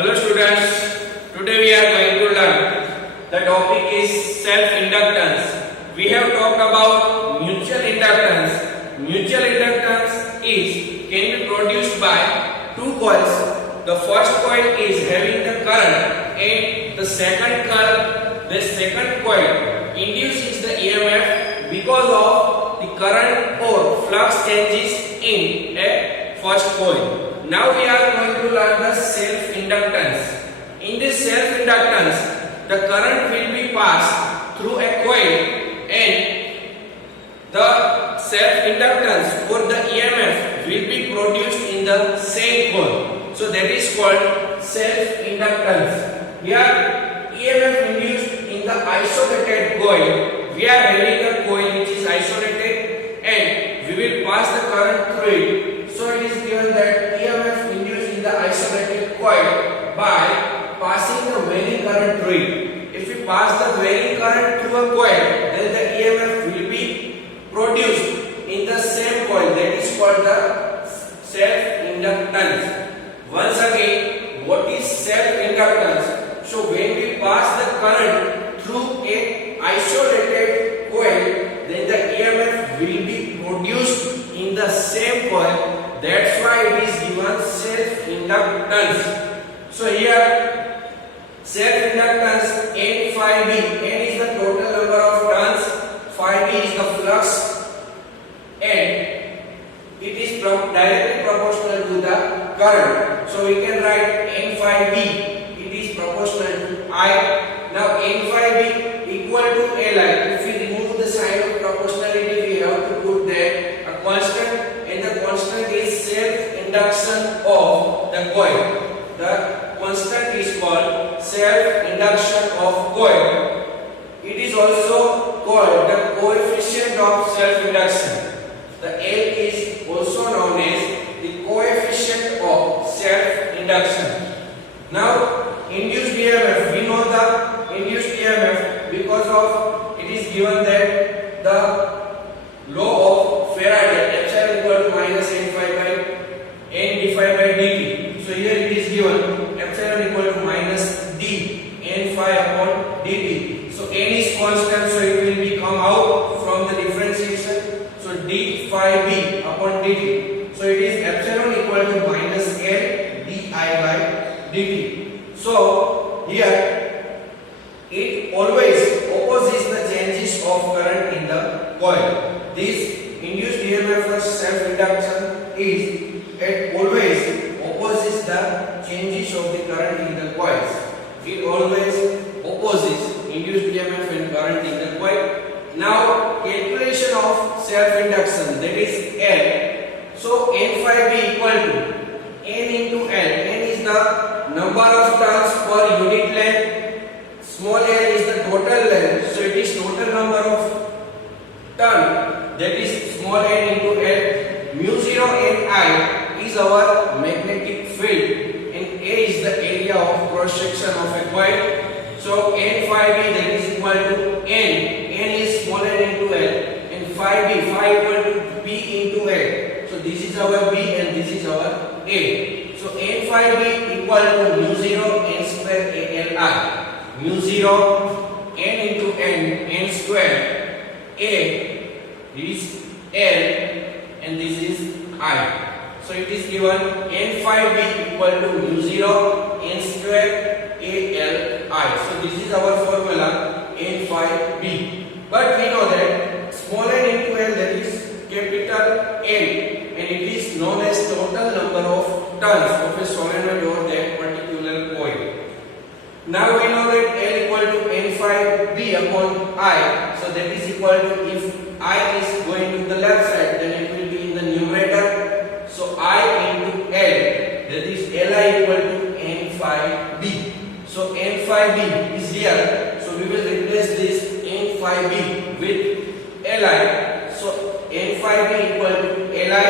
Hello students, today we are going to learn. The topic is self-inductance. We have talked about mutual inductance. Mutual inductance can be produced by two coils. The first coil is having the current and the second coil induces the EMF because of the current or flux changes in a first coil. Now we are going to learn the self-inductance. In this self-inductance, the current will be passed through a coil and the self-inductance or the EMF will be produced in the same coil. So that is called self-inductance. Here EMF induced in the isolated coil. We are having a coil which is isolated and we will pass the current through it. So it is given that EMF induced in the isolated coil by passing the varying current through it. If we pass the varying current through a coil, then the EMF will be produced in the same coil. That is called the self-inductance. Once again, what is self-inductance? So when we pass the current through a isolated coil, then the EMF will be produced in the same coil. That's why it is given self-inductance. So here self-inductance N phi B. N is the total number of turns, phi B is the flux, and it is directly proportional to the current. So we can write N phi B. It is proportional to I. Now N phi B equal to Li. If we remove the sign of proportionality, we have to put there a constant. And the constant is self-induction of the coil. The constant is called self-induction of coil. It is also called the coefficient of self-induction. The L is also known as the coefficient of self-induction. Now, induced EMF. We know the induced EMF because of it is given that the law of Faraday, equal to minus n phi by n d phi by dt. So here it is given epsilon equal to minus d n phi upon dt. So n is constant, so it will be come out from the differentiation. So d phi b upon dt. So it is epsilon equal to minus l di by dt. So here it always opposes the changes of current in the coil. This induced EMF for self-induction it always opposes the changes of the current in the coils. It always opposes induced EMF and current in the coil. Now calculation of self-induction, that is L. So N phi B equal to N into L. N is the number of turns per unit length. Small l is the total length. So it is total number of turn. That is small n into L. Mu 0 n I is our magnetic field and A is the area of cross section of a coil. So n phi B that is equal to n. N is small n into L and phi B equal to B into L. So this is our B and this is our A. So n phi B equal to mu 0 n square A L I. Mu 0 n into n square A is L and this is I. So it is given n phi B equal to mu 0 n square A L I. So this is our formula n phi B. But we know that small n into L, that is capital N, and it is known as total number of turns of a solenoid over that particular coil. Now we know that L equal to n phi B upon I. So that is equal to, if I is going to the left side, then it will be in the numerator. So I into L, that is Li equal to n phi B. So n phi B is here. So we will replace this n phi B with Li. So n phi B equal to Li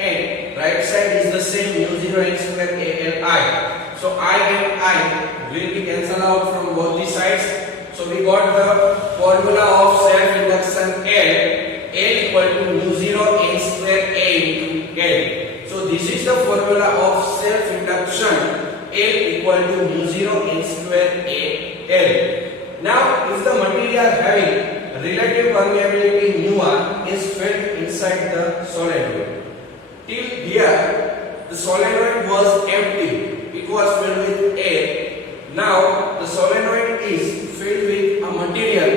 and right side is the same, mu 0 n square A L I. So I and I will be cancelled out from both the sides. So we got the formula of self-induction L equal to mu 0 n square A into L. So this is the formula of self-induction L equal to mu 0 n square A L. Now if the material having relative permeability mu r is filled inside the solenoid, till here the solenoid was empty, it was filled with air. Now the solenoid is filled with a material,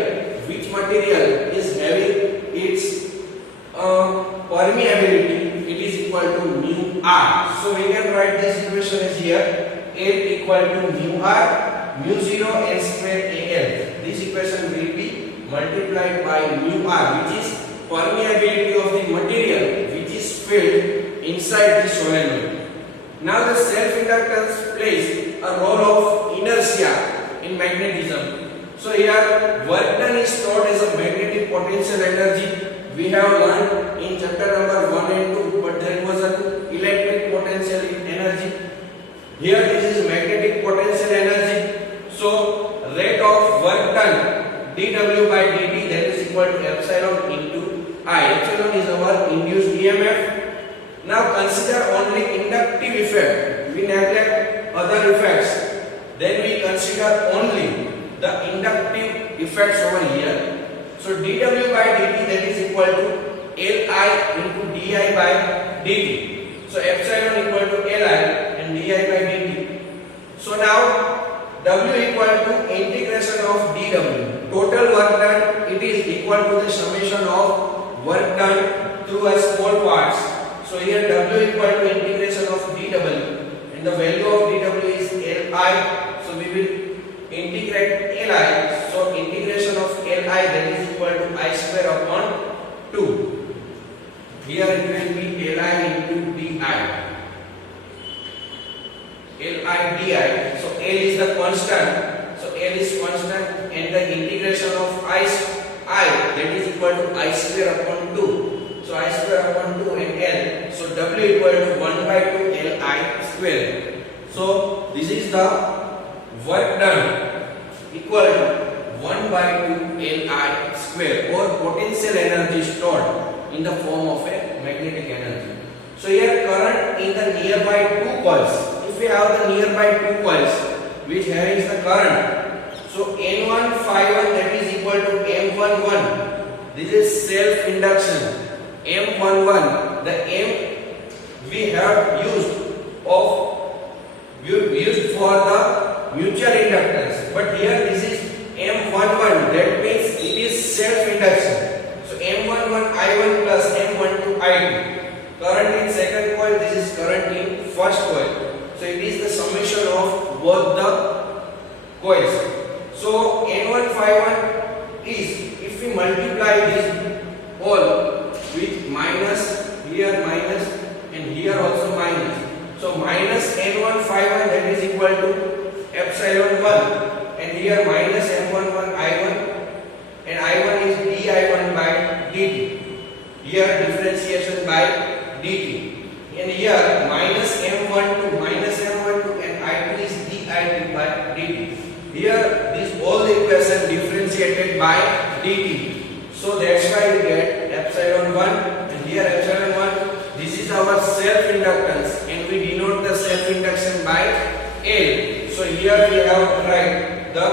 which material is having its permeability, it is equal to mu r. So we can write this equation as here, L equal to mu r, mu 0 n square Al. This equation will be multiplied by mu r, which is permeability of the material which is filled inside the solenoid. Now the self-inductance plays a role of inertia in magnetism. So here work done is stored as a magnetic potential energy. We have learned in chapter number 1 and 2, but there was an electric potential energy. Here this is magnetic potential energy. So rate of work done dW by dt, that is equal to epsilon into I. Epsilon is our induced EMF. Now consider only inductive effect. We neglect other effects. Then we consider only the inductive effects over here. So dW by dt, that is equal to Li into di by dt. So epsilon equal to Li and di by dt. So now W equal to integration of dW. Total work done, it is equal to the summation of work done through a small parts. So here W equal to integration of dW, and the value of dW is Li. So we will integrate Li. So integration of Li, that is equal to I square upon 2. Here it will be Li into di. Li di. So L is the constant. So L is constant, and the integration of I, that is equal to I square upon 2. So I square upon 2 and L. So W equal to 1 by 2 Li square. So this is the work done equal to 1 by 2 Li square, or potential energy stored in the form of a magnetic energy. So here current in the nearby two coils. If we have the nearby two coils which having the current, so N1 phi1, that is equal to M11. This is self induction. M11, the M we have used for the mutual inductance, but here this is M11, that means it is self induction. So M11 I1 plus M12 I2. Current in second coil, this is current in first coil. So it is the summation of both the coils. So N1 phi1 is, if we multiply this all with minus, here minus and here also minus. So minus N1 phi1, that is equal to epsilon 1, and here minus M11 I1, and I1 is di1 by dt. Here differentiation by dt. And here minus M12 and I2 is di2 by dt. Here this all the equation differentiated by dt. So that's why we get epsilon 1, and here epsilon 1. This is our self inductance, and we denote the self induction by L. So here we have to write the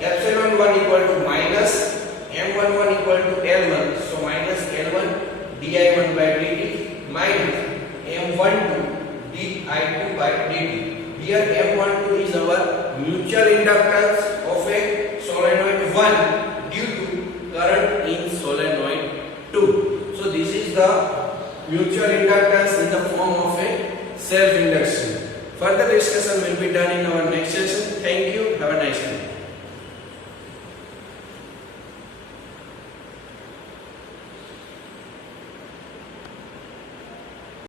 epsilon 1 equal to minus M11 equal to L1. So minus L1 di1 by dt minus M12 di2 by dt. Here M12 is our mutual inductance of a solenoid 1 due to current in solenoid 2. So this is the mutual inductance in the form of a self induction. Further discussion will be done in our next session. Thank you. Have a nice day.